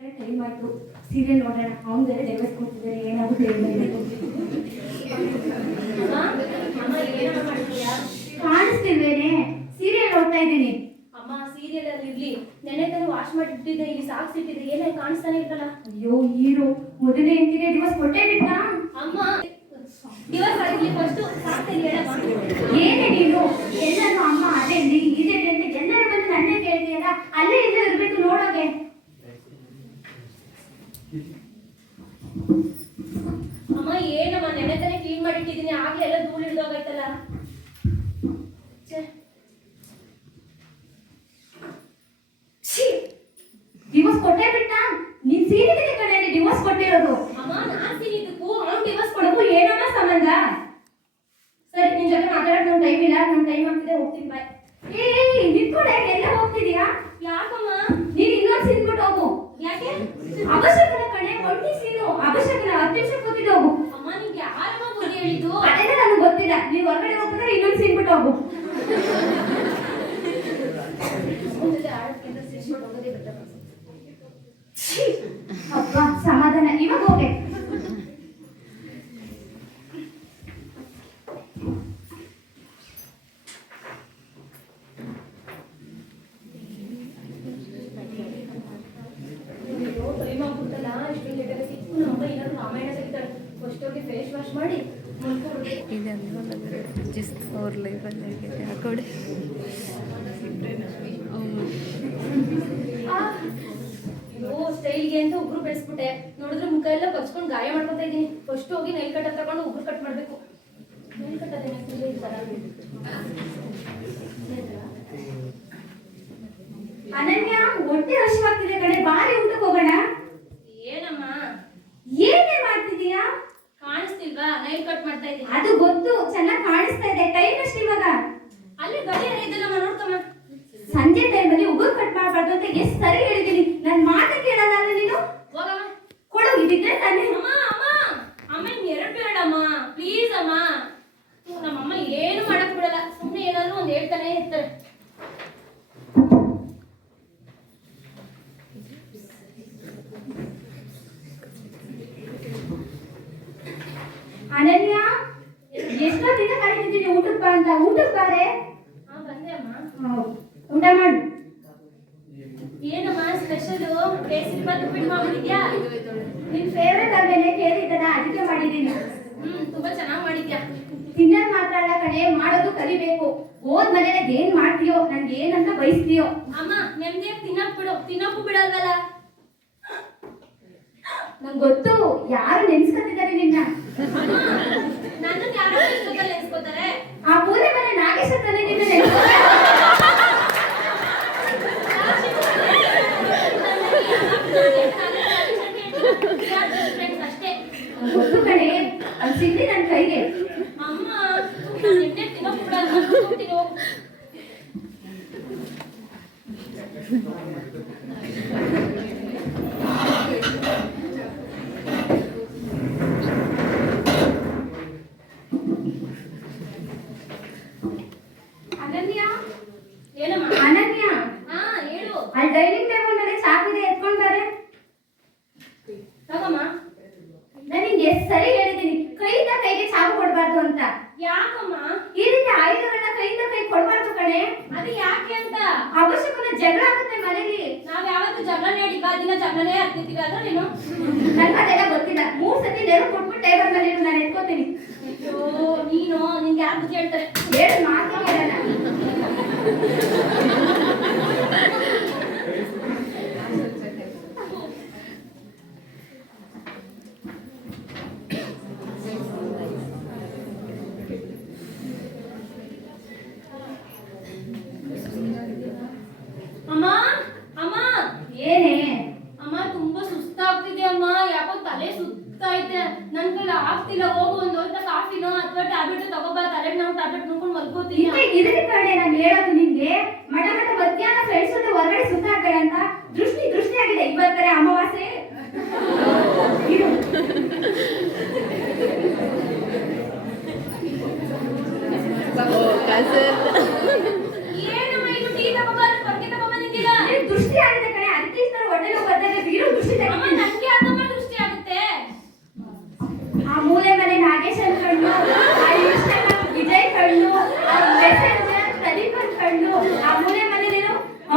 Time ಆಯ್ತು, serial ನೋಡೋಣ. ಅವ್ನು ಬೇರೆ ಡೈವರ್ಸ್ ಕೊಡ್ತಿದ್ದಾರೆ, ಏನಾಗುತ್ತೆ ಕಾಣಿಸ್ತಿಲ್ವೇನೆ? ಸೀರಿಯಲ್ ನೋಡ್ತಾ ಇದ್ದೀನಿ. ಅಮ್ಮ ಸೀರಿಯಲ್ ಅಲ್ಲಿ ಇರ್ಲಿ, ನೆನ್ನೆ ತಾನು ವಾಶ್ ಮಾಡಿ ಇಟ್ಟಿದ್ದೆ, ಇಲ್ಲಿ ಸಾಕ್ಸಿಟ್ಟಿದ್ದೆ, ಏನಾಗಿ ಕಾಣಿಸ್ತಾನೆ ಇರ್ತಲ್ಲ. ಅಯ್ಯೋ ಹೀರೋ, ಮೊದಲೇ ಎಂತಿಗೆ ದಿವಸ ಕೊಟ್ಟೇ ಬಿಟ್ಟ. ಅಮ್ಮ ಡಿವೋರ್ಸ್ ಆಗಿರ್ಲಿ ಫಸ್ಟ್ ಸಾಕ್ತೀನಿ ಹೇಳಮ್ಮ. ಏನೇ ನೀನು ಎಲ್ಲರೂ ಅಮ್ಮ ಅದೇ ಇದೇ ಅಂತ ಎಲ್ಲರೂ ಬಂದು ನನ್ನೇ ಕೇಳ್ತೀಯಲ್ಲ, ಅಲ್ಲೇ ಇಲ್ಲೇ ಇರ್ಬೇಕು ನೋಡೋಗೆ. ಅಮ್ಮ ಏನಮ್ಮ ನೆನ್ನೆ ತಾನೇ ಕ್ಲೀನ್ ಮಾಡಿ ಇಟ್ಟಿದ್ದೀನಿ, ಆಗ್ಲೇ ಎಲ್ಲ ಧೂಳು ಹಿಡ್ದೋಗೈತಲ್ಲ. ಡಿವೋರ್ಸ್ ಕೊಟ್ಟೇ ಬಿಟ್ಟ. ನೀನ್ ಸೀರಿಯಲ್ ಕಡೆ ಡಿವೋರ್ಸ್ ಕೊಟ್ಟಿರೋದು. ಅಮ್ಮ ನಾನ್ ಸೀರಿಯದಕ್ಕೂ ಅವ್ನು ಡಿವೋರ್ಸ್ ಕೊಡೋದು ಕೊಡೋಕು ಏನಮ್ಮ ಸಂಬಂಧ? ಸರಿ, ನಿನ್ ಜೊತೆ ಮಾತಾಡೋದು ನನ್ನ ಟೈಮ್ ಇಲ್ಲ, ನನ್ನ ಟೈಮ್ ಆಗ್ತಿದೆ, ಹೋಗ್ತೀನಿ ಬಾಯ್. ನಿಂತ್ಕೊಡೆ, ಎಲ್ಲ ಹೋಗ್ತಿದೀಯಾ? ಯಾಕಮ್ಮ? ನೀನ್ ಇನ್ನೊಂದು ಸಿನ್ಬಿಟ್ಟು ಹೋಗು. ಯಾಕೆ? ಅವಶ್ಯಕನ ಕಣೆ, ಒಳ್ಳೆ ಸೀನು ಅವಶ್ಯಕನ. 10 ನಿಮಿಷ ಕೂತಿದ್ದು ಹೋಗು. ಅಮ್ಮ ನಿಂಗೆ ಯಾರಮ್ಮ ಬುದ್ಧಿ ಹೇಳಿದ್ದು? ಅದೆಲ್ಲ ನನಗೆ ಗೊತ್ತಿಲ್ಲ. ನೀವ್ ಹೊರಗಡೆ ಹೋಗ್ತಿದ್ರೆ ಇನ್ನೊಂದು ಸಿನ್ಬಿಟ್ಟು ಹೋಗು. ಅಪ್ಪ ಸಮಾಧಾನ, ಇವಾಗ ಹೋಗೆ. ಟೈಮ್ ಆಗ್ಬಿಡ್ತಲ್ಲ, ಇಷ್ಟು ಲೇಟ್ ಆಗೈತಿ. ನಮ್ಮಮ್ಮ ಏನಾದ್ರು ರಾಮಾಯಣ ತೆಗಿತಾಳೆ, ಫಸ್ಟ್ ಹೋಗಿ ಫೇಸ್ ವಾಶ್ ಮಾಡಿ ಅವ್ರ ಲೈಫಲ್ಲಿ ಹಾಕೊಡೆ. ಸ್ಟೈಲ್ಗೆ ಅಂತ ಉಗುರು ಬೆಳೆಸ್ಬಿಟ್ಟೆ, ನೋಡಿದ್ರೆ ಮುಖ ಎಲ್ಲ ಕಚ್ಕೊಂಡು ಗಾಯ ಮಾಡ್ಕೊತಾ ಇದ್ದೀನಿ. ಫಸ್ಟ್ ಹೋಗಿ ನೈಲ್ ಕಟ್ ತಗೊಂಡು ಉಗುರು ಕಟ್ ಮಾಡ್ಬೇಕು. ನೈಲ್ ಕಟ್ ಅದೇ ಅನನ್ಯ, ಹೊಟ್ಟೆ ಹಸಿವಾಗ್ತಿದೆ ಕಣೆ, ಬಾರಿ ಊಟಕ್ಕೆ ಹೋಗೋಣ. ಏನಮ್ಮ ಏನೇ ಮಾಡ್ತಿದೀಯಾ? ಕಾಣಿಸ್ತಿಲ್ವಾ? ನೈಲ್ ಕಟ್ ಮಾಡ್ತಾ ಇದ್ದೀನಿ. ಅದು ಗೊತ್ತು, ಚೆನ್ನಾಗಿ ಕಾಣಿಸ್ತಾ ಇದೆ. ಟೈಮ್ ಎಷ್ಟು ಇವಾಗ? ಅಲ್ಲಿ ಗಡಿಯಾರ ಇದೆಲ್ಲಮ್ಮ, ನೋಡ್ಕಮ್ಮ. ಸಂಜೆ ಟೈಮಲ್ಲಿ ಉಗುರು ಕಟ್ ಮಾಡಬಾರ್ದು ಅಂತ ಎಷ್ಟು ಸರಿ ಹೇಳಿದೀನಿ. ನನ್ನ ಮಾತು ಕೇಳಲ್ಲ ಅಂದ್ರೆ ನೀನು. ಹೋಗಮ್ಮ. ಕೊಡು, ಇದಿದ್ರೆ ತಾನೇ. ಅಮ್ಮ ಅಮ್ಮ ಅಮ್ಮ ಎರಡು ಬೇಡಮ್ಮ, ಪ್ಲೀಸ್ ಅಮ್ಮ. ನಮ್ಮಮ್ಮ ಏನು ಮಾಡಕ್ ಬಿಡಲ್ಲ, ಸುಮ್ಮನೆ ಏನಾದ್ರು ಒಂದು ಹೇಳ್ತಾನೆ ಇರ್ತಾರೆ. ಅನನ್ಯ, ಎಷ್ಟೋ ದಿನ ಕಾಯ್ತಿದ್ದೀನಿ ಊಟಕ್ಕೆ ಬಾ ಅಂತ. ಊಟಕ್ಕೆ ಬಾರೆ. ಬಂದೆ ಅಮ್ಮ. ಊಟ ಮಾಡು. ಏನಮ್ಮ ಸ್ಪೆಷಲ್? ಕೇಸರಿ ಬಾತ್ ಉಪ್ಪಿಟ್ಟು ಮಾಡಿದ್ಯಾ? ನಿನ್ ಫೇವ್ರೆಟ್ ಅಲ್ವೇನೆ, ಕೇಳಿದ್ದಲ್ಲ, ಅದಕ್ಕೆ ಮಾಡಿದ್ದೀನಿ. ತುಂಬಾ ಚೆನ್ನಾಗಿ ಮಾಡಿದ್ಯಾ. ತಿನ್ನೋದು ಮಾತ್ರ ಅಲ್ಲ ಕಣೆ, ಮಾಡೋದು ಕಲಿಬೇಕು. ಹೋದ್ ಮನೇಲಿ ಏನ್ ಮಾಡ್ತೀಯೋ, ನನ್ಗೆ ಏನಂತ ಬಯಸ್ತೀಯೋ. ಅಮ್ಮ ನೆಮ್ಮದಿಯಾಗಿ ತಿನ್ನಕ್ ಬಿಡು, ತಿನ್ನಕ್ಕೂ ಬಿಡಲ್ವಲ್ಲ. ನಂಗೆ ಗೊತ್ತು, ಯಾರು ನೆನ್ಸ್ಕೊತಿದ್ದಾರೆ ನಿನ್ನ. ನನ್ನ ಯಾರೋ ಇಷ್ಟದಲ್ಲಿ ನೆನ್ಸ್ಕೋತಾರೆ. ಆ ಮೂಲೆ ಮನೆ ನಾಗೇಶ ತಾನೇ ನಿನ್ನ ನೆನ್ಸ್ಕೊತಾರೆ. ಅಷ್ಟೇ ಗೊತ್ತು ಕಣೆ, ಅದು ಸಿಗ್ಲಿ ನನ್ನ ಕೈಗೆ. ಅಮ್ಮ ನಿನ್ನೆ ತಿನ್ನಕ್ ಬಿಡಲ್ಲ, ಹೋಗ್ತೀನಿ ಹೋಗು. ಅನನ್ಯ, ಏನಮ್ಮ? ಅನನ್ಯ, ಹೇಳು. ಅಲ್ಲಿ ಡೈನಿಂಗ್ ಟೇಬಲ್ ಮೇಲೆ ಚಾಪಿದೆ, ಎತ್ಕೊಂಡ್ ಬಾರೆ. ತಗಮ್ಮ. ನಾನು ನಿಂಗೆ ಎಷ್ಟು ಸರಿ ಹೇಳಿದ್ದೀನಿ, ಕೈಯಿಂದ ಕೈಗೆ ಚಾಕು ಕೊಡಬಾರ್ದು ಅಂತ. ಯಾಕಮ್ಮ? ಈ ರೀತಿ ಆಯುಧಗಳನ್ನ ಕೈಯಿಂದ ಕೈ ಕೊಡಬಾರ್ದು ಕಣೆ. ಅದು ಯಾಕೆ ಅಂತ? ಅವಶ್ಯಕನ ಜಗಳ ಆಗುತ್ತೆ ಮನೇಲಿ. ನಾವ್ ಯಾವತ್ತು ಜಗಳನೇ ಆಡಿ ದಿನ ಜಗಳನೇ ಆಗ್ತಿರ್ತೀವಿ, ಅದ್ರ ನೀನು ನನ್ಗೆ ಅದೆಲ್ಲ ಗೊತ್ತಿಲ್ಲ. 3 ಸತಿ ನೆರವು ಕೊಟ್ಬಿಟ್ಟು ಟೇಬಲ್ ಮೇಲೆ ಇಡು, ನಾನು ಎತ್ಕೋತೀನಿ. ಅಯ್ಯೋ ನೀನು, ನಿಂಗೆ ಯಾರು ಬುದ್ಧಿ ಹೇಳ್ತಾರೆ? ಹೇಳು, ಮಾತು ಕೇಳಲ್ಲ. ಅಮ್ಮ ಅಮ್ಮ. ಏನೇ? ಅಮ್ಮ ತುಂಬಾ ಸುಸ್ತಾಗ್ತಿದೆ ಅಮ್ಮ, ಯಾಕೋ ತಲೆ ಸುತ್ತೈತೆ, ನನ್ ಕೈಲಿ ಆಗ್ತಿಲ್ಲ. ಹೋಗು, ಒಂದು ಹೊತ್ತ ಕಾಫಿನೋ ಅಥವಾ ಟ್ಯಾಬ್ಲೆಟ್ ತಗೋಬಾ, ತಲೆಗೆ ನಾವು ಟ್ಯಾಬ್ಲೆಟ್ ನುಂಗ್ಕೊಂಡು ಮಲ್ಕೋತೀನಿ. ಇದಕ್ಕೆ ಕಡೆ ನಾನು ಹೇಳೋದು ನಿನ್ಗೆ, ಮಠ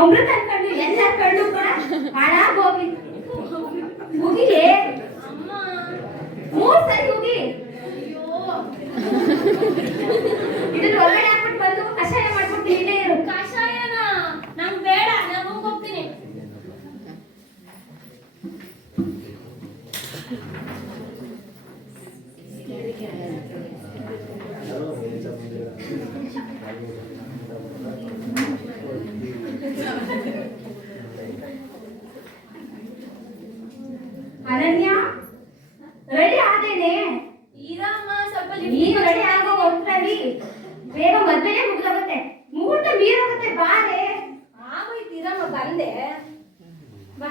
ಅಮೃತ ಅನ್ಕೊಂಡು ಎಲ್ಲ ಕಣ್ಣು ಕೂಡ ಹಾಳಾಗೋಗ್ಲಿ. ಮುಗಿಯೇ ಅಮ್ಮ 3 ಸರಿ ಹೋಗಿ. ಅಯ್ಯೋ ಇದನ್ನ ಒಳಗಡೆ ಹಾಕ್ಬಿಟ್ಟು ಬಂದು ಕಷಾಯ ಮಾಡ್ಬಿಡ್ತೀನಿ. ಇಲ್ಲೇ ಇರು. ಕಷಾಯನ ನಂಗೆ ಬೇಡ, ನಾನು ಹೋಗ್ತೀನಿ. ಅನನ್ಯ ರೆಡಿ ಆದೇನೆ. ಇರಮ್ಮ ಸ್ವಲ್ಪ ನೀನು ರೆಡಿ ಆಗೋ ಹೋಗ್ತಾವಿ. ಬೇಗ ಮದ್ವೆನೇ ಮುಗ್ದೋಗುತ್ತೆ. ಮುಹೂರ್ತ ಮೀರೋಗುತ್ತೆ. ಬಾರೆ ಆಗೋಯ್ತಿರಮ್ಮ, ಬಂದೆ. ಬಾ.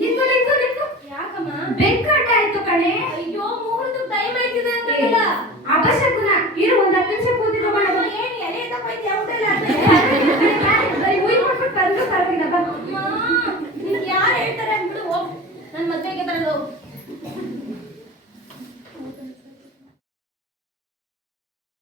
ನಿಂತ್ಕೊ ನಿಂತ್ಕೊ ನಿಂತ್ಕೊ. ಯಾಕಮ್ಮ? ಬೆಕ್ಕಡ್ಡ ಆಯ್ತು ಕಣೆ.